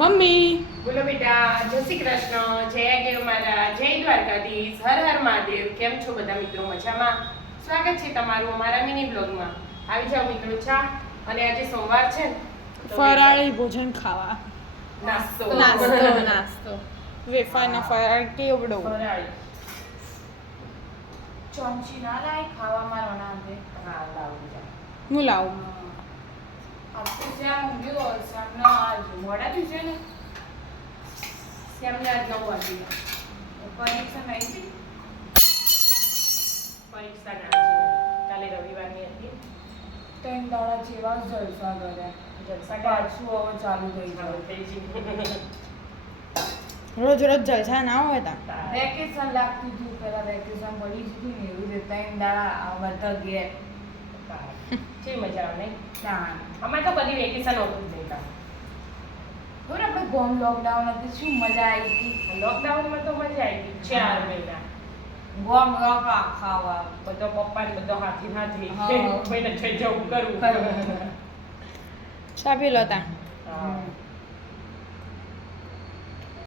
Mummy બોલો બેટા, જય શ્રી કૃષ્ણ, જય દેવ મહારાજ, જય દ્વારકાધીશ, હર હર મહાદેવ. કેમ છો બધા મિત્રો? મજામાં? સ્વાગત છે તમારું અમારા મિની બ્લોગમાં. આવી જાઓ મિત્રો, ચા. અને આજે સોમવાર છે ને, તો ફરાળી ભોજન ખાવા. નાસ્તો નાસ્તો વેફરના ફરાળ કેવડો. ફરાળી. ચમચી ના લાય ખાવા મારો ના દે. હા, લાવું જા. હું લાવું. આપણે જ્યાં મૂક્યો સામના આજ મોડા થી છે ને શ્યામને આજ 9 વાગી પરીક્ષા નહીં હતી. પરીક્ષા ના છે. કાલે રવિવારની હતી. ત્રણ દાડા જેવા જલસા કર્યા. જલસા પાછું હવે ચાલુ થઈ ચાલુ ગયું. થઈ ગયું. રોજ રોજ જલસા ના હોય તા. વેકેશન લાગતું હતું પેલા વેકેશન પડી જ હતું ને એવી રીતે ત્રણ દાડા આ બધા ગયા. છે મજા આવે નહીં? ત્યાં અમારે તો કદી વેકેશન હોતું જ નહીં. ખબર આપણે ગોમ લોકડાઉન હતી શું મજા આવી હતી. લોકડાઉનમાં તો મજા આવી ગઈ 4 મહિના. ગોમ રોકા ખાવા બધો પપ્પા ને બધો હાથી હાથી હા. ભાઈને જઈ જવું કરવું. ચા પી લો તા. હા.